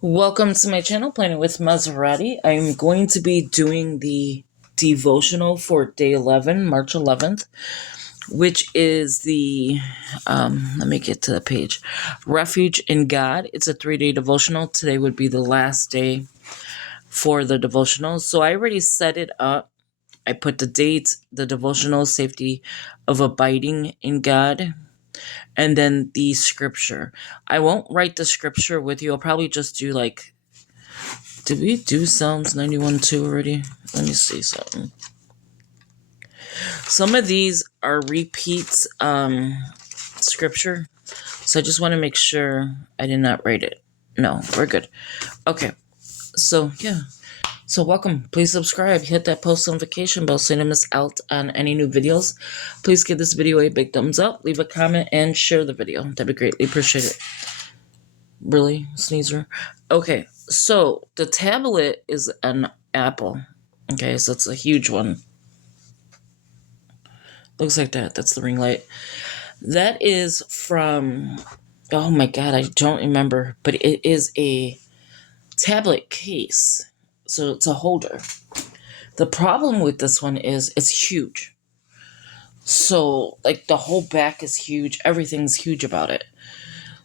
Welcome to my channel, Planning with Maserati. I'm going to be doing the devotional for day 11, March 11th, which is let me get to the page, Refuge in God. It's a 3-day devotional. Today would be the last day for the devotional. So I already set it up. I put the date, the devotional, safety of abiding in God, and then the scripture. I won't write the scripture with you. I'll probably just do did we do Psalms 91:2 already? Let me see something. Some of these are repeats scripture. So I just want to make sure I did not write it. No, we're good. Okay. So yeah. So welcome. Please subscribe. Hit that post notification bell so you don't miss out on any new videos. Please give this video a big thumbs up, leave a comment, and share the video. That'd be greatly appreciated. Really, sneezer? Okay, so the tablet is an Apple. Okay, so it's a huge one. Looks like that. That's the ring light. That is from, oh my god, I don't remember, but it is a tablet case. So it's a holder. The problem with this one is it's huge. So, like, the whole back is huge. Everything's huge about it.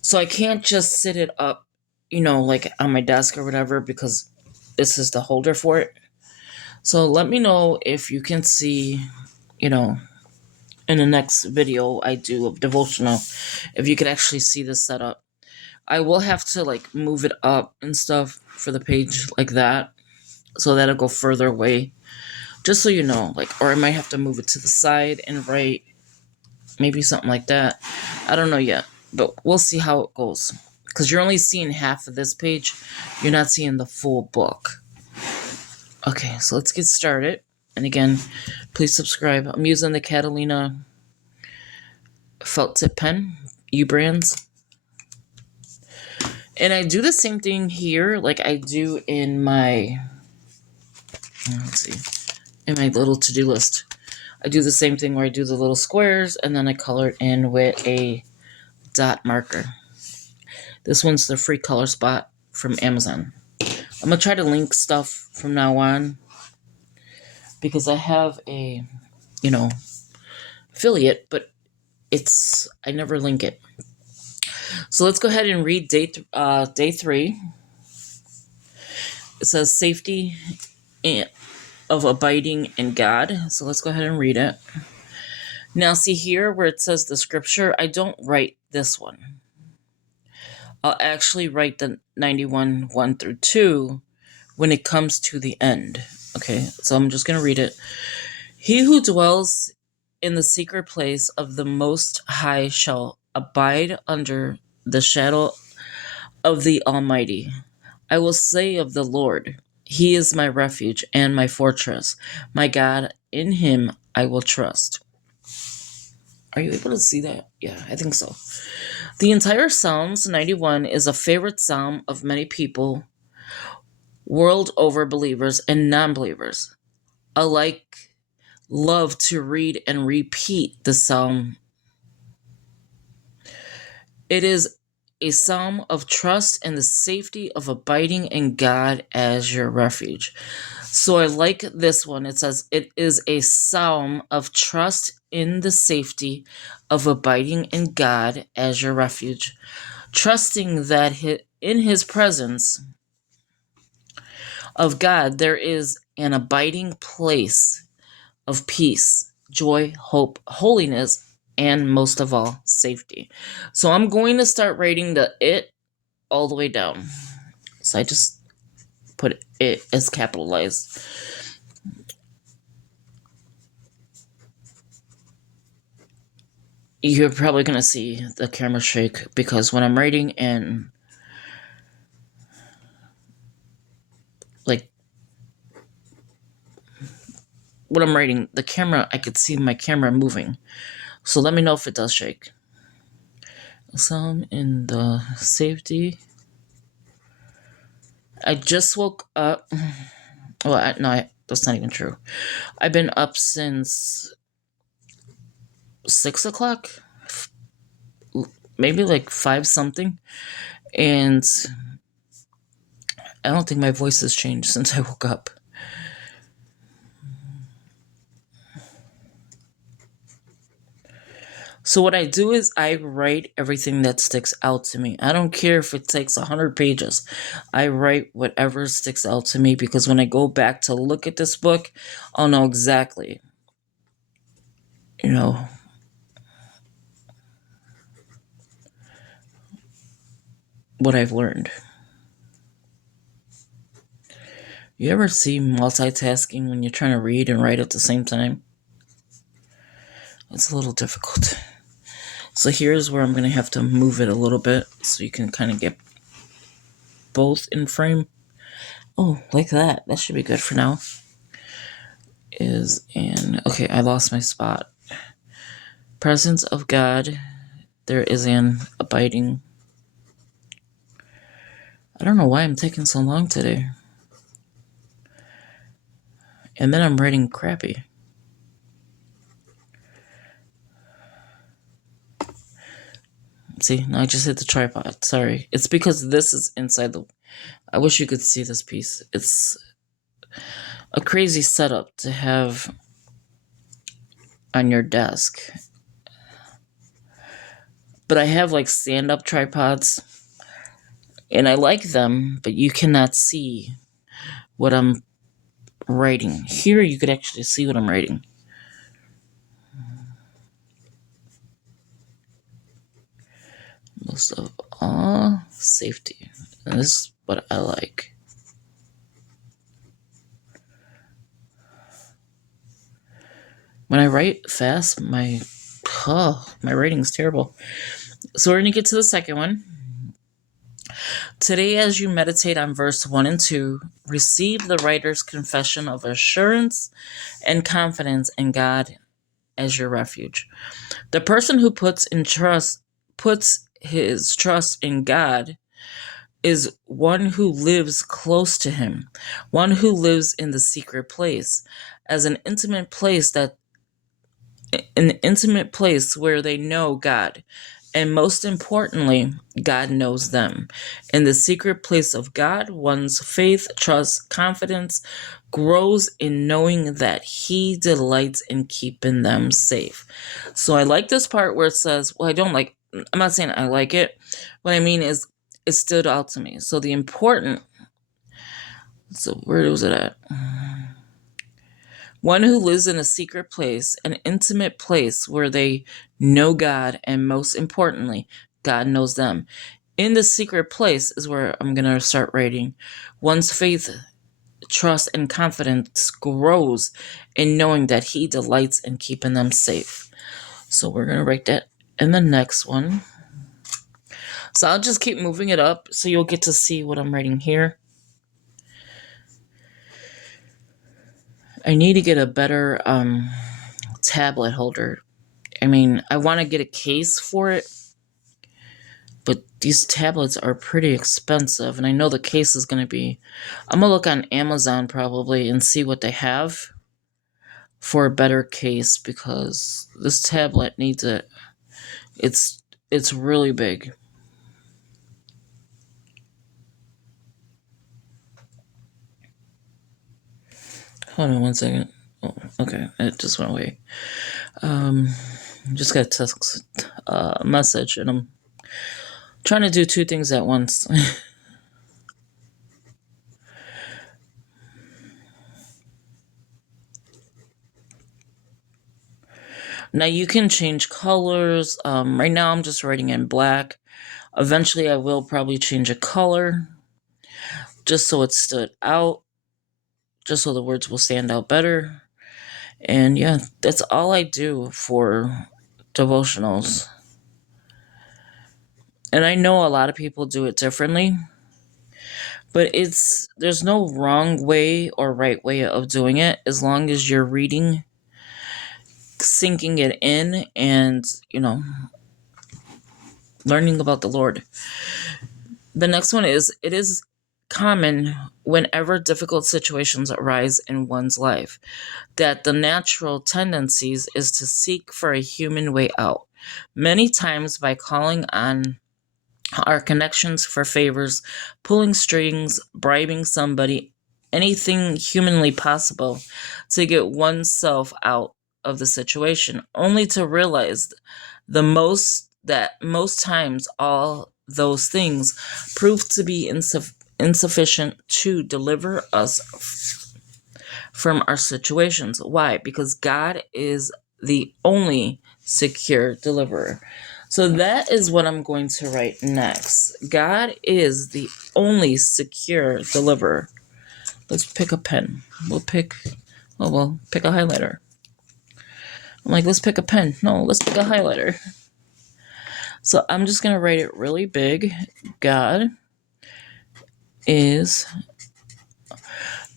So I can't just sit it up, like on my desk or whatever, because this is the holder for it. So let me know if you can see, in the next video I do of devotional, if you could actually see this setup. I will have to move it up and stuff for the page like that, so that'll go further away. Just so you know, or I might have to move it to the side and right, maybe something like that. I don't know yet, but we'll see how it goes. Because you're only seeing half of this page, you're not seeing the full book. Okay, so let's get started. And again, please subscribe. I'm using the Catalina felt tip pen, U-Brands. And I do the same thing here like I do in my, in my little to-do list. I do the same thing where I do the little squares and then I color it in with a dot marker. This one's the free color spot from Amazon. I'm going to try to link stuff from now on because I have a, affiliate, but I never link it. So let's go ahead and read day 3. It says safety of abiding in God. So let's go ahead and read it. Now see here where it says the scripture, I don't write this one. I'll actually write the 91, 1 through 2 when it comes to the end. Okay, so I'm just going to read it. He who dwells in the secret place of the Most High shall abide under the shadow of the Almighty. I will say of the Lord, He is my refuge and my fortress. My God, in Him I will trust. Are you able to see that? Yeah, I think so. The entire Psalms 91 is a favorite psalm of many people, world over, believers and non-believers alike love to read and repeat the psalm. It is a psalm of trust and the safety of abiding in God as your refuge. So I like this one. It says it is a psalm of trust in the safety of abiding in God as your refuge. Trusting that in His presence of God there is an abiding place of peace, joy, hope, holiness, and most of all, safety. So I'm going to start writing the it all the way down. So I just put it as capitalized. You're probably going to see the camera shake because when I'm writing and when I'm writing, the camera, I could see my camera moving. So let me know if it does shake. Some in the safety. I just woke up. Well, no, that's not even true. I've been up since 6 o'clock, maybe 5 something. And I don't think my voice has changed since I woke up. So what I do is I write everything that sticks out to me. I don't care if it takes 100 pages. I write whatever sticks out to me, because when I go back to look at this book, I'll know exactly, you know, what I've learned. You ever see multitasking when you're trying to read and write at the same time? It's a little difficult. So here's where I'm going to have to move it a little bit so you can kind of get both in frame. Oh, like that. That should be good for now. Okay, I lost my spot. Presence of God, there is an abiding. I don't know why I'm taking so long today. And then I'm writing crappy. See, now I just hit the tripod. Sorry. It's because this is inside the... I wish you could see this piece. It's a crazy setup to have on your desk. But I have like stand-up tripods, and I like them, but you cannot see what I'm writing. Here you could actually see what I'm writing. Most of all, safety. And this is what I like. When I write fast, my writing's terrible. So we're going to get to the second one. Today, as you meditate on verse 1 and 2, receive the writer's confession of assurance and confidence in God as your refuge. The person who puts his trust in God is one who lives close to him, one who lives in the secret place, as an intimate place where they know God. And most importantly, God knows them. In the secret place of God, one's faith, trust, confidence grows in knowing that He delights in keeping them safe. So I like this part where it says, well, I'm not saying I like it. What I mean is it stood out to me. So where was it at? One who lives in a secret place, an intimate place where they know God, and most importantly, God knows them. In the secret place is where I'm going to start writing. One's faith, trust, and confidence grows in knowing that He delights in keeping them safe. So we're going to write that in the next one. So I'll just keep moving it up so you'll get to see what I'm writing here. I need to get a better tablet holder. I mean, I want to get a case for it, but these tablets are pretty expensive, and I know the case is going to be... I'm going to look on Amazon probably and see what they have for a better case, because this tablet needs it. It's really big. Hold on one second. Oh, okay, it just went away. Just got a text message, and I'm trying to do two things at once. Now you can change colors. Right now I'm just writing in black. Eventually I will probably change a color just so it stood out, just so the words will stand out better. And yeah, that's all I do for devotionals. And I know a lot of people do it differently, but there's no wrong way or right way of doing it, as long as you're reading, sinking it in, and, learning about the Lord. The next one is, it is common whenever difficult situations arise in one's life that the natural tendencies is to seek for a human way out. Many times by calling on our connections for favors, pulling strings, bribing somebody, anything humanly possible to get oneself out of the situation, only to realize most times all those things prove to be insufficient to deliver us from our situations. Why? Because God is the only secure deliverer. So that is what I'm going to write next. God is the only secure deliverer. Let's pick a pen. We'll pick a highlighter. I'm like, let's pick a pen. No, let's pick a highlighter. So I'm just going to write it really big. God is,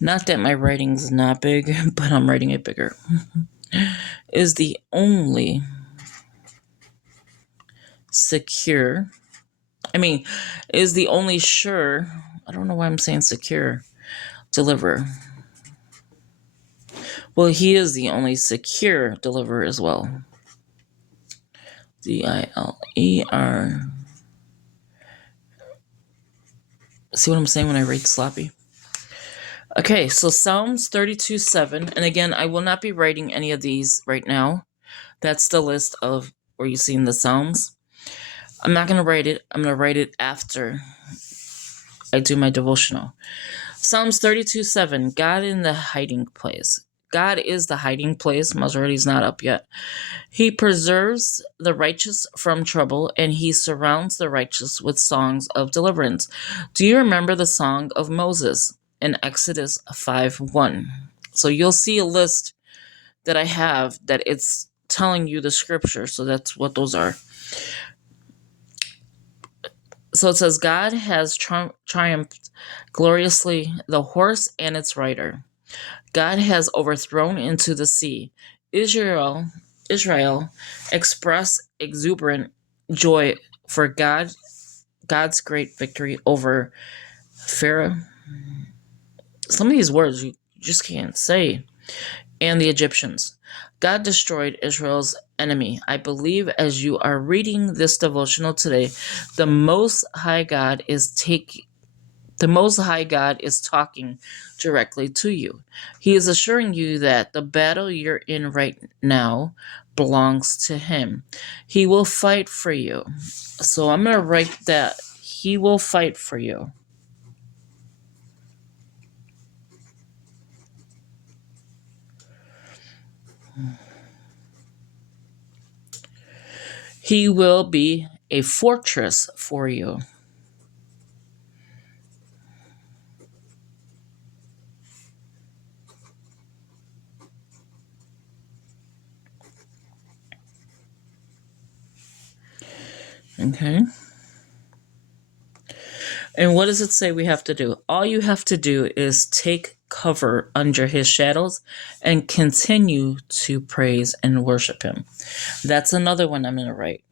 not that my writing's not big, but I'm writing it bigger, is the only secure, is the only sure, I don't know why I'm saying secure, deliverer. Well, he is the only secure deliverer as well. Diler. See what I'm saying when I write sloppy? Okay, so Psalms 32:7, and again, I will not be writing any of these right now. That's the list of where you've seen the Psalms. I'm not going to write it. I'm going to write it after I do my devotional. Psalms 32:7, God in the hiding place. God is the hiding place. Majority's not up yet. He preserves the righteous from trouble, and he surrounds the righteous with songs of deliverance. Do you remember the song of Moses in Exodus 5:1? So you'll see a list that I have that it's telling you the scripture. So that's what those are. So it says, God has triumphed gloriously, the horse and its rider. God has overthrown into the sea. Israel express exuberant joy for God's great victory over Pharaoh. Some of these words you just can't say. And the Egyptians. God destroyed Israel's enemy. I believe as you are reading this devotional today, the Most High God is talking directly to you. He is assuring you that the battle you're in right now belongs to him. He will fight for you. So I'm going to write that. He will fight for you. He will be a fortress for you. Okay. And what does it say we have to do? All you have to do is take cover under his shadows and continue to praise and worship him. That's another one I'm going to write.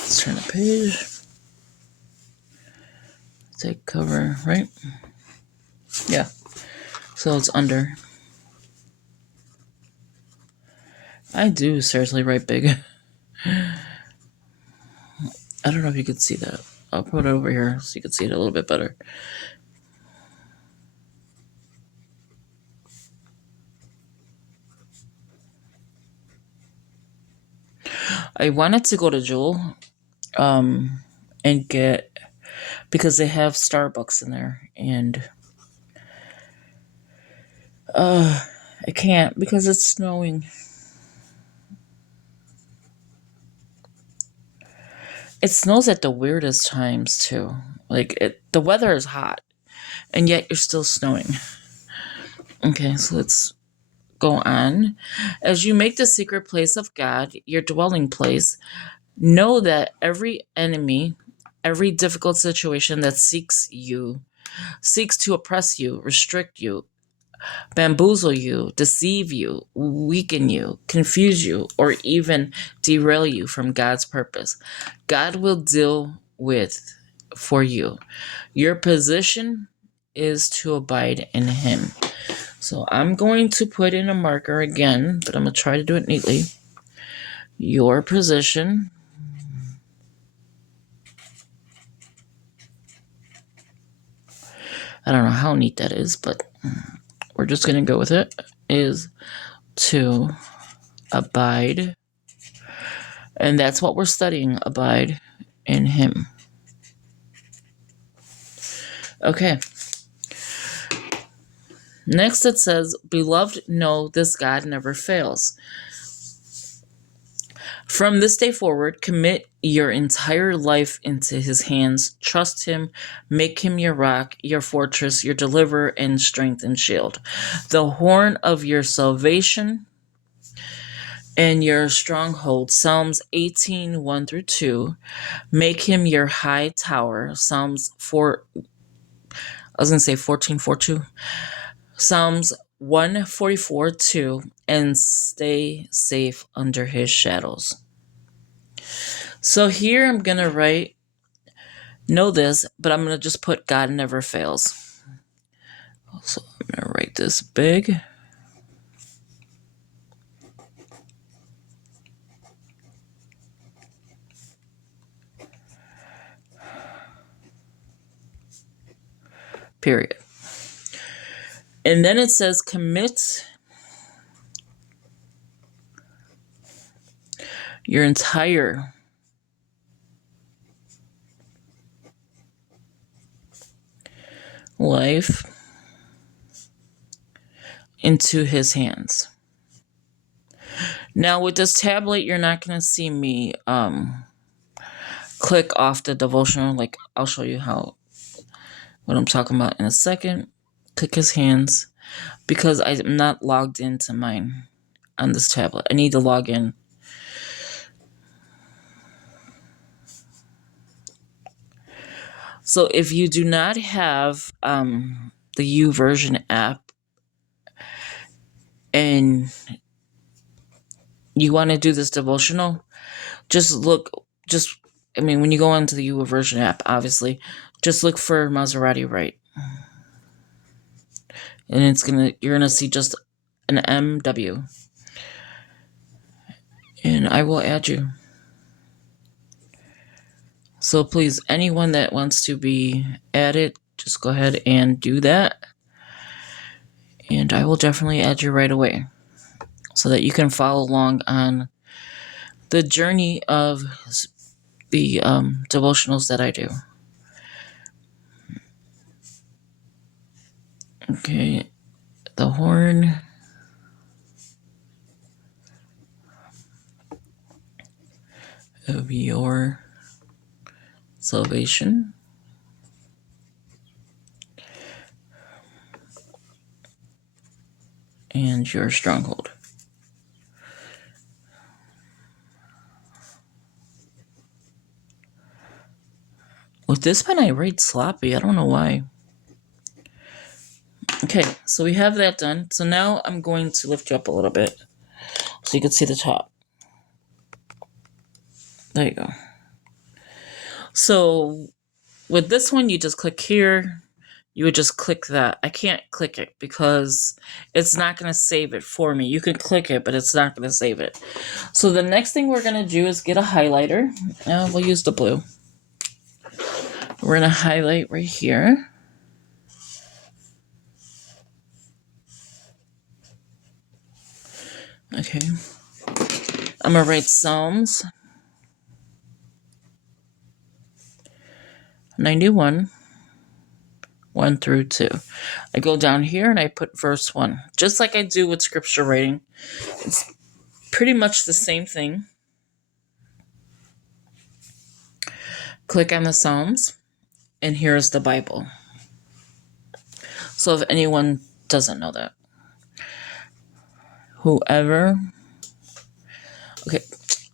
Let's turn the page. Take cover, right? Yeah. So it's under. I do seriously write big. I don't know if you could see that. I'll put it over here so you can see it a little bit better. I wanted to go to Jewel and get, because they have Starbucks in there, and I can't because it's snowing. It snows at the weirdest times too. The weather is hot, and yet you're still snowing. Okay, so let's go on. As you make the secret place of God your dwelling place, know that every enemy, every difficult situation that seeks to oppress you, restrict you, bamboozle you, deceive you, weaken you, confuse you, or even derail you from God's purpose. God will deal with for you. Your position is to abide in Him. So I'm going to put in a marker again, but I'm going to try to do it neatly. Your position I don't know how neat that is, but we're just going to go with it, is to abide. And that's what we're studying, abide in Him. Okay. Next it says, Beloved, know this God never fails. From this day forward, commit your entire life into His hands. Trust Him. Make Him your rock, your fortress, your deliverer, and strength and shield. The horn of your salvation and your stronghold. Psalms 18, 1 through 2. Make Him your high tower. Psalms 14, 4, 2. Psalms 144, 2. And stay safe under His shadows. So here I'm going to write, know this, but I'm going to just put God never fails. So I'm going to write this big. Period. And then it says commit your entire life into His hands. Now with this tablet, you're not going to see me click off the devotional. Like, I'll show you what I'm talking about in a second. Click His hands, because I'm not logged into mine on this tablet. I need to log in. So if you do not have the YouVersion app and you want to do this devotional, when you go into the YouVersion app, obviously, just look for Maserati Right. And you're gonna see just an MW. And I will add you. So please, anyone that wants to be added, just go ahead and do that. And I will definitely add you right away, so that you can follow along on the journey of the devotionals that I do. Okay, the horn of your salvation and your stronghold. With this pen, I write sloppy. I don't know why. Okay, so we have that done. So now I'm going to lift you up a little bit so you can see the top. There you go. So with this one, you just click here. You would just click that. I can't click it because it's not going to save it for me. You can click it, but it's not going to save it. So the next thing we're going to do is get a highlighter. We'll use the blue. We're going to highlight right here. Okay. I'm going to write Psalms 91, 1 through 2. I go down here and I put verse 1. Just like I do with scripture writing. It's pretty much the same thing. Click on the Psalms, and here's the Bible. So if anyone doesn't know that. Okay,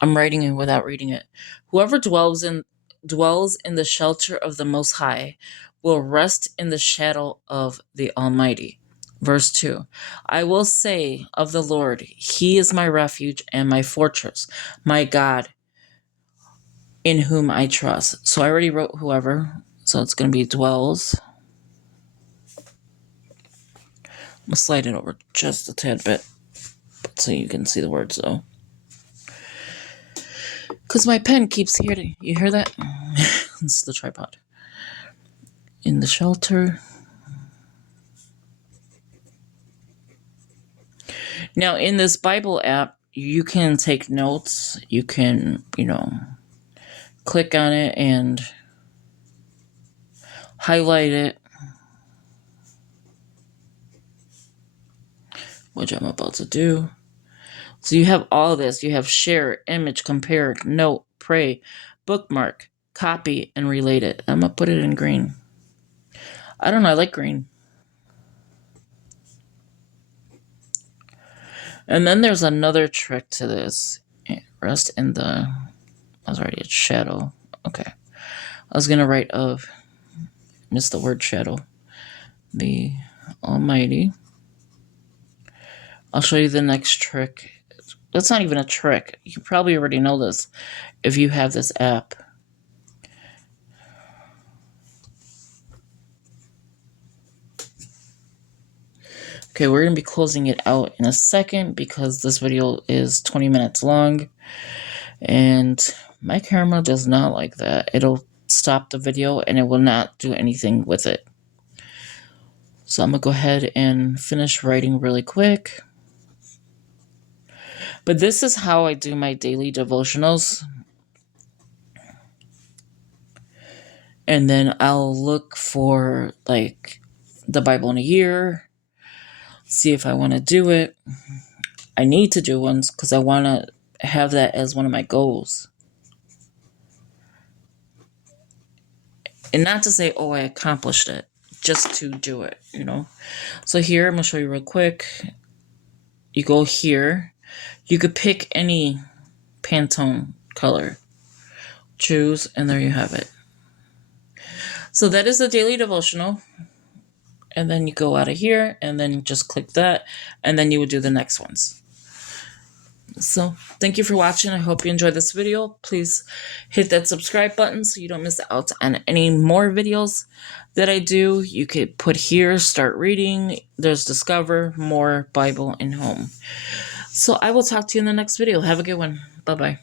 I'm writing it without reading it. Whoever dwells in the shelter of the Most High will rest in the shadow of the Almighty. Verse 2. I will say of the Lord, He is my refuge and my fortress, my God, in whom I trust. So I already wrote whoever, so it's going to be dwells. I'm going to slide it over just a tad bit so you can see the words, though. Because my pen keeps hearing. You hear that? It's the tripod. In the shelter. Now, in this Bible app, you can take notes. You can, click on it and highlight it, which I'm about to do. So you have all this. You have share, image, compare, note, pray, bookmark, copy, and relate it. I'm going to put it in green. I don't know. I like green. And then there's another trick to this. Rest in the... I was already at shadow. Okay. I was going to write of... Missed the word shadow. The Almighty. I'll show you the next trick. That's not even a trick. You probably already know this if you have this app. Okay, we're going to be closing it out in a second because this video is 20 minutes long. And my camera does not like that. It'll stop the video and it will not do anything with it. So I'm going to go ahead and finish writing really quick. But this is how I do my daily devotionals. And then I'll look for, like, the Bible in a year. See if I want to do it. I need to do ones because I want to have that as one of my goals. And not to say, oh, I accomplished it. Just to do it, So here, I'm going to show you real quick. You go here. You could pick any Pantone color. Choose, and there you have it. So that is the daily devotional. And then you go out of here, and then just click that, and then you would do the next ones. So thank you for watching. I hope you enjoyed this video. Please hit that subscribe button so you don't miss out on any more videos that I do. You could put here, start reading. There's discover, more, Bible, and home. So I will talk to you in the next video. Have a good one. Bye-bye.